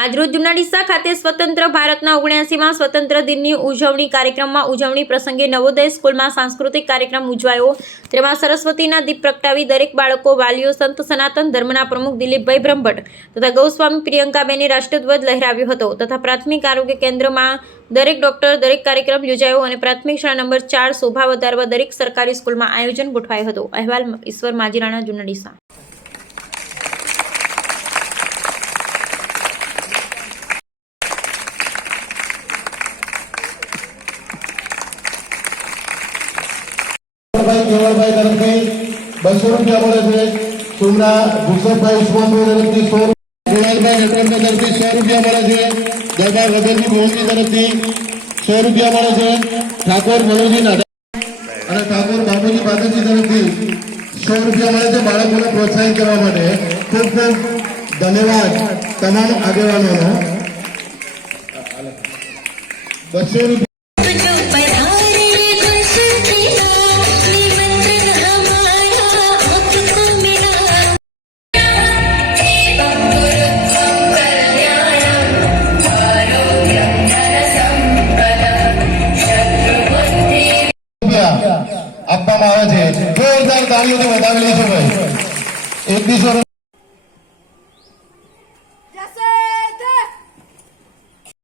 આજરોજ જુનાડીસા ખાતે સ્વતંત્ર ભારતના ઓગણ્યાસીમાં સ્વતંત્ર દિનની ઉજવણી કાર્યક્રમમાં ઉજવણી પ્રસંગે નવોદય સ્કૂલમાં સાંસ્કૃતિક કાર્યક્રમ ઉજવાયો. તેમાં સરસ્વતીના દીપ પ્રગટાવી દરેક બાળકો, વાલીઓ, સંત સનાતન ધર્મના પ્રમુખ દિલીપભાઈ બ્રહ્મભટ્ટ તથા ગૌસ્વામી પ્રિયંકાબેને રાષ્ટ્રધ્વજ લહેરાવ્યો હતો તથા પ્રાથમિક આરોગ્ય કેન્દ્રમાં દરેક ડોક્ટર દરેક કાર્યક્રમ યોજાયો અને પ્રાથમિક શાળા નંબર ચાર શોભા વધારવા દરેક સરકારી સ્કૂલમાં આયોજન ગોઠવાયું હતું. અહેવાલ ઈશ્વર માજીરાણા જુનાડીસા ભાઈ કેવળભાઈ તરફથી બસો રૂપિયા મળે છે. સુમરા ભૂષણભાઈ ઉસ્માનભાઈ તરફથી સો ગોવાલભાઈ નટવરભાઈ તરફથી સો રૂપિયા મળે છે. દરબાર વગરની મોહનજી તરફથી સો રૂપિયા મળે છે. ઠાકોર મનોજી અને ઠાકોર બાબુજી પાદરજી તરફથી સો રૂપિયા મળે છે બાળકોને પ્રોત્સાહિત કરવા માટે. ખૂબ ખૂબ ધન્યવાદ તમામ આગેવાનોનો. બસો રૂપિયા આપવામાં આવે છે. જોરદાર તાળીઓથી વધાવેલી છે ભાઈ. એકવીસો